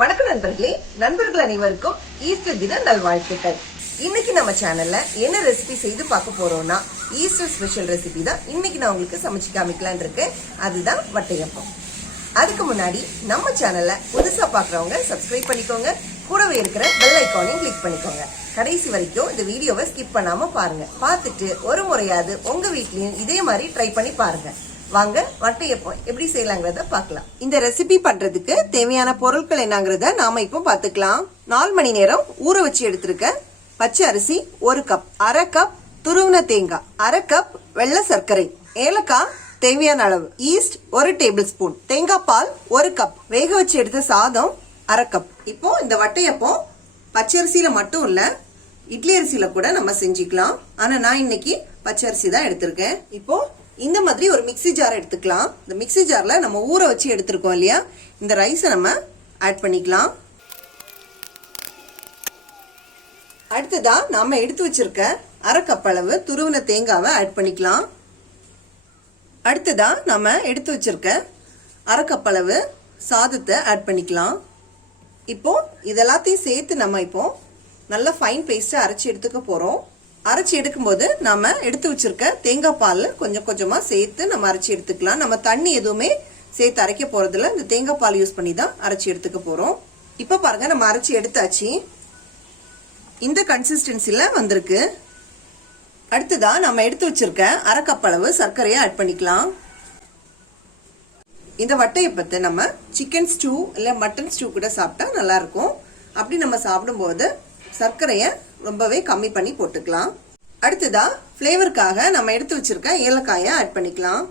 வணக்கம் நண்பர்கள் அனைவருக்கும் ஈஸ்டர் தின நல்வாழ்த்துக்கள். இன்னைக்கு நம்ம சேனல்ல என்ன ரெசிபி செய்து பார்க்க போறோம்னா ஈஸ்டர் ஸ்பெஷல் ரெசிபி தான் இன்னைக்கு நான் உங்களுக்கு சமைச்சு காமிக்கலான் இருக்கேன். அதுதான் வட்டையப்பம். அதுக்கு முன்னாடி நம்ம சேனல்ல புதுசா பாக்குறவங்க சப்ஸ்கிரைப் பண்ணிக்கோங்க, கூடவே இருக்கிற பெல் ஐக்கானையும் கிளிக் பண்ணிக்கோங்க. கடைசி வரைக்கும் இந்த வீடியோவை ஸ்கிப் பண்ணாம பாருங்க. பார்த்துட்டு ஒரு முறையாவது உங்க வீட்லயும் இதே மாதிரி ட்ரை பண்ணி பாருங்க. வாங்க வட்டையப்பம் எப்படி செய்யலாங்கிறத பார்க்கலாம். இந்த ரெசிபி பண்றதுக்கு தேவையான பொருட்கள் என்னங்கிறத நாம இப்போ பார்த்துக்கலாம். 4 மணி நேரம் ஊற வச்சு எடுத்திருக்க பச்சை அரிசி 1 கப், 1/2 கப் துருவின தேங்காய், 1/2 கப் வெள்ளை சர்க்கரை, ஏலக்காய் தேவையான அளவு, ஈஸ்ட் 1 டேபிள் ஸ்பூன், தேங்காய் பால் 1 கப், வேக வச்சு எடுத்த சாதம் 1/2 கப். இப்போ இந்த வட்டையப்பம் பச்சை அரிசியில மட்டும் இல்ல, இட்லி அரிசியில கூட நம்ம செஞ்சுக்கலாம். ஆனா நான் இன்னைக்கு பச்சை அரிசி தான் எடுத்திருக்கேன். இப்போ இந்த மாதிரி ஒரு மிக்ஸி ஜார் எடுத்துக்கலாம். இந்த மிக்ஸி ஜார்ல நம்ம ஊற வச்சு எடுத்திருக்கோம் இல்லையா, இந்த ரைஸை நம்ம ஆட் பண்ணிக்கலாம். அடுத்ததா நாம எடுத்து வச்சிருக்க 1/2 கப் அளவு துருவின தேங்காவை ஆட் பண்ணிக்கலாம். அடுத்ததா நம்ம எடுத்து வச்சிருக்க 1/2 கப் அளவு சாதத்தை ஆட் பண்ணிக்கலாம். இப்போ இதெல்லாத்தையும் சேர்த்து நம்ம இப்போ நல்ல ஃபைன் பேஸ்டா அரைச்சி எடுத்துக்க போறோம். அரைச்சி எடுக்கும்போது நம்ம எடுத்து வச்சிருக்க தேங்காய் பால் கொஞ்சம் கொஞ்சமா சேர்த்து நம்ம அரைச்சி எடுத்துக்கலாம். நம்ம தண்ணி எதுவுமே சேர்த்து அரைக்க போறதுல இந்த தேங்காய் பால் யூஸ் பண்ணி தான் அரைச்சி எடுத்துக்க போறோம். இப்ப பாருங்க நம்ம அரைச்சி எடுத்தாச்சு. இந்த கன்சிஸ்டன்சில வந்திருக்கு. அடுத்ததா நம்ம எடுத்து வச்சிருக்க 1/2 கப் அளவு சர்க்கரையை ஆட் பண்ணிக்கலாம். இந்த வட்டையப்பத்தை நம்ம சிக்கன் ஸ்டூ இல்ல மட்டன் ஸ்டூ கூட சாப்பிட்டா நல்லா இருக்கும். அப்படி நம்ம சாப்பிடும்போது சர்க்கரையை ரொம்பவே கம்மி பண்ணி போட்டுக்கலாம். அடுத்ததா ஃப்ளேவருக்காக நம்ம எடுத்து வச்சிருக்க ஏலக்காயை ஆட் பண்ணிக்கலாம்.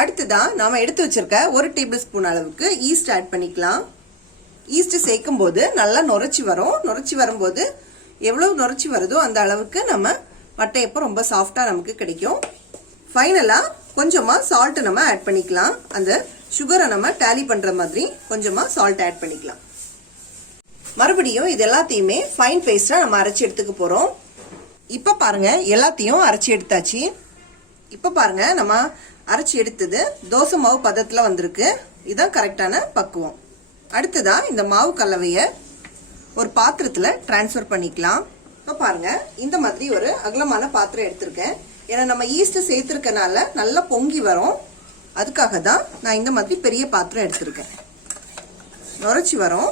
அடுத்ததா நாம எடுத்து வச்சிருக்க 1 டேபிள் ஸ்பூன் அளவுக்கு ஈஸ்ட் ஆட் பண்ணிக்கலாம். ஈஸ்ட் சேர்க்கும் போது நல்லா நுரைச்சி வரும். நுரைச்சி வரும்போது எவ்வளவு நுரைச்சி வருதோ அந்த அளவுக்கு நம்ம வட்டையப்பம் ரொம்ப சாஃப்டா நமக்கு கிடைக்கும். ஃபைனலா கொஞ்சமா சால்ட் நம்ம ஆட் பண்ணிக்கலாம். அந்த சுகரை நம்ம டேலி பண்ற மாதிரி கொஞ்சமா சால்ட் ஆட் பண்ணிக்கலாம். மறுபடியும் இது எல்லாத்தையுமே ஃபைன் பேஸ்டா நம்ம அரைச்சி எடுத்துக்க போறோம். இப்ப பாருங்க எல்லாத்தையும் அரைச்சி எடுத்தாச்சு. இப்ப பாருங்க நம்ம அரைச்சி எடுத்தது தோசை மாவு பதத்துல வந்திருக்கு. இதுதான் கரெக்டான பக்குவம். அடுத்ததா இந்த மாவு கலவைய ஒரு பாத்திரத்துல டிரான்ஸ்ஃபர் பண்ணிக்கலாம். இப்ப பாருங்க இந்த மாதிரி ஒரு அகலமான பாத்திரம் எடுத்திருக்கேன். ஏன்னா நம்ம ஈஸ்ட் சேர்த்திருக்கனால நல்லா பொங்கி வரும். அதுக்காக தான் நான் இந்த மாதிரி பெரிய பாத்திரம் எடுத்திருக்கேன். நுரைச்சி வரும்.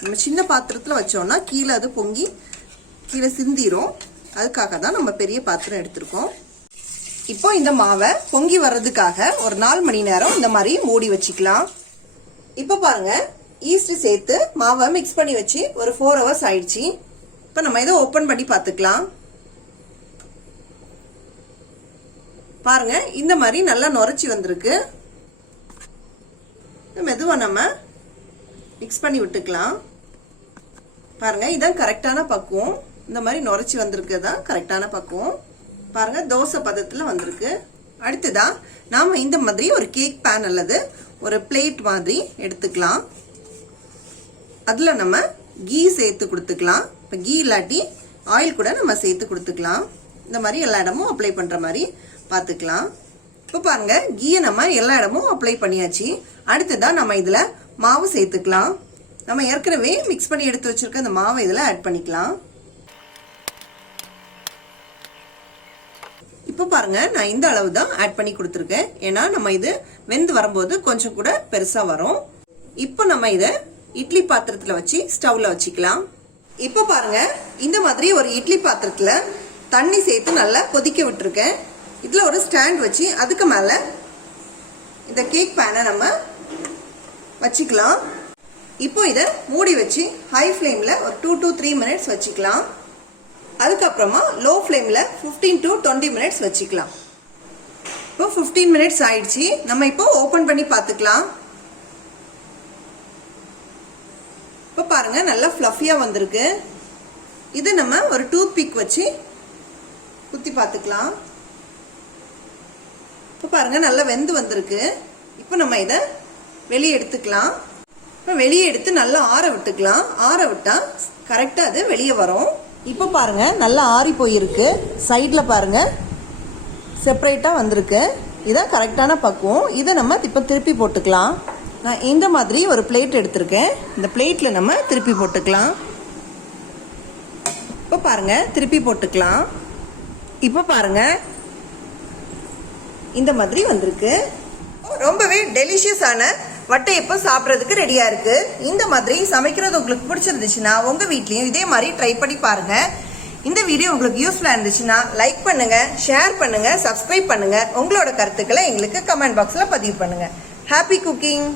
நம்ம சின்ன பாத்திரத்துல வச்சோம்னா கீழே அது பொங்கி கீழே சிந்திரும். அதுக்காக தான் நம்ம பெரிய பாத்திரம் எடுத்திருக்கோம். இப்போ இந்த மாவை பொங்கி வர்றதுக்காக ஒரு 4 மணி நேரம் இந்த மாதிரி மூடி வச்சுக்கலாம். இப்ப பாருங்க ஈஸ்ட் சேர்த்து மாவை மிக்ஸ் பண்ணி வச்சு ஒரு 4 ஹவர்ஸ் ஆயிடுச்சு. இப்ப நம்ம இதை ஓபன் பண்ணி பார்த்துக்கலாம். பாருங்க இந்த மாதிரி நல்லா நுரைச்சி வந்திருக்கு. மெதுவா நம்ம மிக்ஸ் பண்ணி விட்டுக்கலாம். பாருங்க இதான் கரெக்டான பக்குவம். இந்த மாதிரி நுரைச்சி வந்திருக்கு தான் கரெக்டான பக்குவம். பாருங்க தோசை பதத்துல வந்திருக்கு. அடுத்ததா நாம இந்த மாதிரி ஒரு கேக் பேன் அல்லது ஒரு பிளேட் மாதிரி எடுத்துக்கலாம். அதுல நம்ம கீ சேர்த்து கொடுத்துக்கலாம். இப்போ கீ இல்லாட்டி ஆயில் கூட நம்ம சேர்த்து கொடுத்துக்கலாம். இந்த மாதிரி எல்லா இடமும் அப்ளை பண்ற மாதிரி பார்த்துக்கலாம். இப்போ பாருங்க கீயை நம்ம எல்லா இடமும் அப்ளை பண்ணியாச்சு. அடுத்ததா நம்ம இதுல மாவு சேர்த்துக்கலாம். நம்ம ஏற்கனவே மிக்ஸ் பண்ணி எடுத்து வச்சிருக்க இந்த மாவை இதுல ஆட் பண்ணிக்கலாம். இப்போ பாருங்க நான் இந்த அளவு தான் ஆட் பண்ணி கொடுத்துருக்கேன். ஏன்னா நம்ம இது வெந்து வரும்போது கொஞ்சம் கூட பெருசா வரும். இப்போ நம்ம இதை இட்லி பாத்திரத்துல வச்சு ஸ்டவ்ல வச்சுக்கலாம். இப்போ பாருங்க இந்த மாதிரி ஒரு இட்லி பாத்திரத்துல தண்ணி சேர்த்து நல்லா கொதிக்க விட்டுருக்கேன். இதுல ஒரு ஸ்டாண்ட் வச்சு அதுக்கு மேல இந்த கேக் பேனை நம்ம வச்சுக்கலாம். இப்போ இதை மூடி வச்சு ஹை ஃப்ளேம்ல ஒரு 2 to 3 மினிட்ஸ் வச்சுக்கலாம். அதுக்கப்புறமா லோ ஃப்ளேம்ல 15 to 20 மினிட்ஸ் வச்சுக்கலாம். இப்போ 15 மினிட்ஸ் ஆயிடுச்சு. நம்ம இப்போ ஓபன் பண்ணி பார்த்துக்கலாம். இப்போ பாருங்க நல்லா ஃப்ளஃபியா வந்திருக்கு. இது நம்ம ஒரு டூத் பிக் வச்சு குத்தி பார்த்துக்கலாம். இப்போ பாருங்க நல்லா வெந்து வந்திருக்கு. இப்போ நம்ம இதை வெளியே எடுத்துக்கலாம். இப்போ வெளியே எடுத்து நல்லா ஆற விட்டுக்கலாம். ஆற விட்டா கரெக்டா அது வெளியே வரும். இப்போ பாருங்க நல்லா ஆறி போயிருக்கு. சைட்ல பாருங்க செப்பரேட்டா வந்திருக்கு. இதான் கரெக்டான பக்குவம். இதை நம்ம இப்போ திருப்பி போட்டுக்கலாம். நான் இந்த மாதிரி ஒரு பிளேட் எடுத்திருக்கேன். இந்த பிளேட்டில் நம்ம திருப்பி போட்டுக்கலாம். இப்போ பாருங்கள், திருப்பி போட்டுக்கலாம். இப்போ பாருங்கள், இந்த மாதிரி வந்திருக்கு. ரொம்பவே டெலிஷியஸான வட்டையப்பம் சாப்பிட்றதுக்கு ரெடியாக இருக்குது. இந்த மாதிரி சமைக்கிறது உங்களுக்கு பிடிச்சிருந்துச்சுன்னா உங்கள் வீட்லேயும் இதே மாதிரி ட்ரை பண்ணி பாருங்கள். இந்த வீடியோ உங்களுக்கு யூஸ்ஃபுல்லாக இருந்துச்சுன்னா லைக் பண்ணுங்கள், ஷேர் பண்ணுங்கள், சப்ஸ்கிரைப் பண்ணுங்கள். உங்களோட கருத்துக்களை எங்களுக்கு கமெண்ட் பாக்ஸில் பதிவு பண்ணுங்கள். Happy cooking.